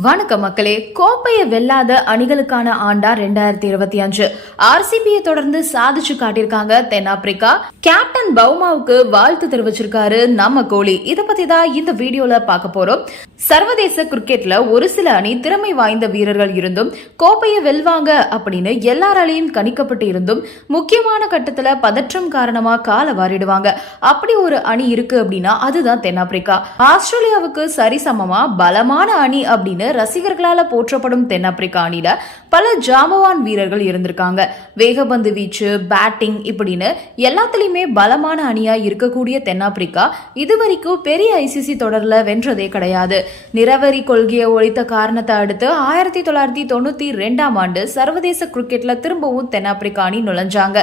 வணக்கம் மக்களே. கோப்பையை வெல்லாத அணிகளுக்கான ஆண்டா ரெண்டாயிரத்தி இருபத்தி அஞ்சு. ஆர்சிபியை தொடர்ந்து சாதிச்சு காட்டியிருக்காங்க தென்னாப்பிரிக்கா. கேப்டன் பவுமாவுக்கு வாழ்த்து தெரிவிச்சிருக்காரு நம்ம கோலி. இத பத்தி தான் இந்த வீடியோல பார்க்க போறோம். சர்வதேச கிரிக்கெட்ல ஒரு சில அணி திறமை வாய்ந்த வீரர்கள் இருந்தும் கோப்பையை வெல்வாங்க அப்படின்னு எல்லாராலையும் கணிக்கப்பட்டு இருந்தும் முக்கியமான கட்டத்துல பதற்றம் காரணமா கால வாரிடுவாங்க. அப்படி ஒரு அணி இருக்கு அப்படின்னா அதுதான் தென்னாப்பிரிக்கா. ஆஸ்திரேலியாவுக்கு சரிசமமா பலமான அணி அப்படின்னு ரசிகர்களால போற்றப்படும் தென்னாப்பிரிக்கா அணியில பல ஜாம்பவான் வீரர்கள் இருந்திருக்காங்க. வேகபந்து வீச்சு பேட்டிங் இப்படின்னு எல்லாத்துலயுமே பலமான அணியா இருக்கக்கூடிய தென்னாப்பிரிக்கா இதுவரைக்கும் பெரிய ஐசிசி தொடர்ல வென்றதே கிடையாது. நிறவரி கொள்கையை ஒழித்த காரணத்தை அடுத்து ஆயிரத்தி தொள்ளாயிரத்தி தொண்ணூத்தி ரெண்டாம் ஆண்டு சர்வதேச கிரிக்கெட்ல திரும்பவும் தென்னாப்பிரிக்கா அணி நுழைஞ்சாங்க.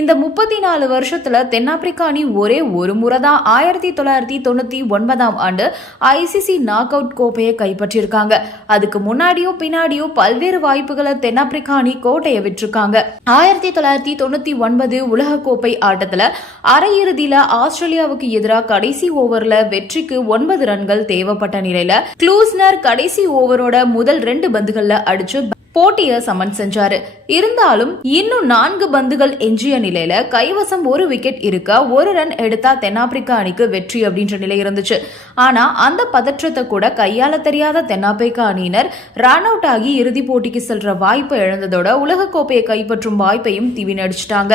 இந்த முப்பத்தி நாலு வருஷத்துல தென்னாப்பிரிக்கா அணி ஒரே ஒரு முறை தான் ஆயிரத்தி தொள்ளாயிரத்தி தொண்ணூத்தி ஒன்பதாம் ஆண்டு ஐசிசி நாக் அவுட் கோப்பையை கைப்பற்றியிருக்காங்க அதுக்கு முன்னாடியோ பின்னாடியோ பல்வேறு வாய்ப்புகளை தென்னாப்பிரிக்கா அணி கோட்டையை விட்டுருக்காங்க. ஆயிரத்தி தொள்ளாயிரத்தி தொண்ணூத்தி ஒன்பது உலகக்கோப்பை ஆட்டத்துல அரையிறுதியில ஆஸ்திரேலியாவுக்கு எதிராக கடைசி ஓவர்ல வெற்றிக்கு ஒன்பது ரன்கள் தேவைப்பட்ட நிலையில க்ளூஸ்னர் கடைசி ஓவரோட முதல் ரெண்டு பந்துகள்ல அடிச்சு போட்டியை சமன் செஞ்சாரு. இருந்தாலும் இன்னும் நான்கு பந்துகள் எஞ்சிய நிலையில கைவசம் ஒரு விக்கெட் இருக்க ஒரு ரன் எடுத்தா தென்னாப்பிரிக்கா அணிக்கு வெற்றி அப்படின்ற நிலை இருந்துச்சு. ஆனா அந்த பதற்றத்தை கூட கையாள தெரியாத தென்னாப்பிரிக்கா அணியினர் ரன் அவுட் ஆகி இறுதிப் போட்டிக்கு செல்ற வாய்ப்பை இழந்ததோட உலகக்கோப்பையை கைப்பற்றும் வாய்ப்பையும் திவினடிச்சிட்டாங்க.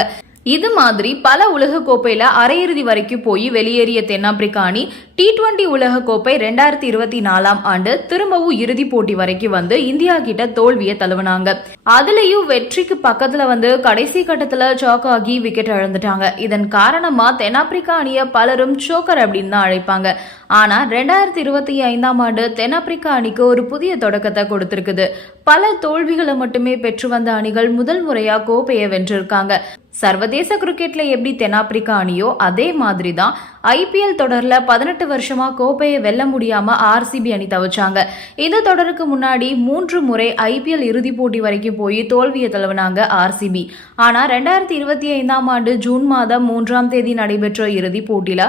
இது மாதிரி பல உலக கோப்பையில அரையிறுதி வரைக்கும் போய் வெளியேறிய தென்னாப்பிரிக்கா அணி டி டுவெண்டி உலக கோப்பை ரெண்டாயிரத்தி இருபத்தி நாலாம் ஆண்டு திரும்பவும் இறுதி போட்டி வரைக்கும் வந்து இந்தியா கிட்ட தோல்வியை தழுவினாங்க. அதுலயும் வெற்றிக்கு பக்கத்துல வந்து கடைசி கட்டத்துல சாக் ஆகி விக்கெட் இழந்துட்டாங்க. இதன் காரணமா தென்னாப்பிரிக்கா அணிய பலரும் சோக்கர் அப்படின்னு தான் அழைப்பாங்க. ஆனா ரெண்டாயிரத்தி இருபத்தி ஐந்தாம் ஆண்டு தென்னாப்பிரிக்கா அணிக்கு ஒரு புதிய தொடக்கத்தை கொடுத்திருக்குது. பல தோல்விகளை மட்டுமே பெற்று வந்த அணிகள் முதல் முறையா கோப்பையை வென்றிருக்காங்க. சர்வதேச கிரிக்கெட்ல எப்படி தென்னாப்பிரிக்கா அணியோ அதே மாதிரி தான் ஐபிஎல் தொடர்ல பதினெட்டு வருஷமா கோப்பையை வெல்ல முடியாம ஆர்சிபி அணி தவிச்சாங்க. இந்த தொடருக்கு முன்னாடி மூன்று முறை ஐபிஎல் இறுதிப் போட்டி வரைக்கும் போய் தோல்வியை தழுவினாங்க ஆர்சிபி ஆனா ரெண்டாயிரத்தி இருபத்தி ஐந்தாம் ஆண்டு ஜூன் மாதம் மூன்றாம் தேதி நடைபெற்ற இறுதிப் போட்டியில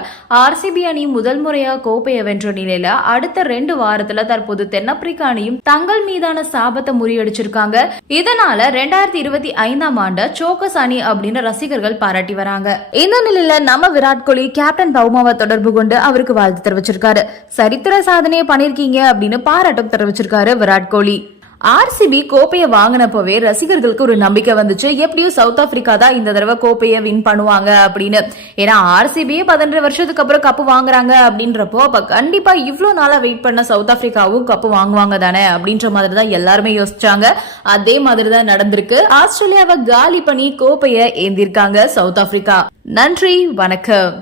ஆர்சிபி அணி முதல் முறையா கோப்பையை வென்ற நிலையில அடுத்த ரெண்டு வாரத்துல தற்போது தென்னாப்பிரிக்கா அணியும் தங்கள் மீதான சாபத்தை முறியடிச்சிருக்காங்க. இதனால ரெண்டாயிரத்தி இருபத்தி ஐந்தாம் ஆண்டு சோக்கஸ் அணி அப்படின்னு ரசிகர்கள் பாராட்டி வராங்க. இந்த நிலையில நம்ம விராட் கோலி கேப்டன் சௌமாவை தொடர்பு கொண்டு அவருக்கு வாழ்த்து தெரிவிச்சிருக்காரு. சரித்திர சாதனையை பண்ணிருக்கீங்க அப்படின்னு பாராட்டும் தெரிவிச்சிருக்காரு விராட் கோலி. ஆர்சிபி கோப்பையை வாங்கினப்பவே ரசிகர்களுக்கு ஒரு நம்பிக்கை வந்துச்சு. எப்படியும் சவுத் ஆப்பிரிக்கா தான் இந்த தடவை கோப்பையை வின் பண்ணுவாங்க அப்படின்னு. ஏன்னா ஆர்சிபியே பதினெட்டு வருஷத்துக்கு அப்புறம் கப்பு வாங்குறாங்க அப்படின்றப்போ அப்ப கண்டிப்பா இவ்வளோ நாளா வெயிட் பண்ண சவுத் ஆப்பிரிக்காவும் கப்பு வாங்குவாங்க தானே அப்படின்ற மாதிரி தான் எல்லாருமே யோசிச்சாங்க. அதே மாதிரி தான் நடந்திருக்கு. ஆஸ்திரேலியாவை காலி பண்ணி கோப்பையை ஏந்திருக்காங்க சவுத் ஆப்பிரிக்கா. நன்றி வணக்கம்.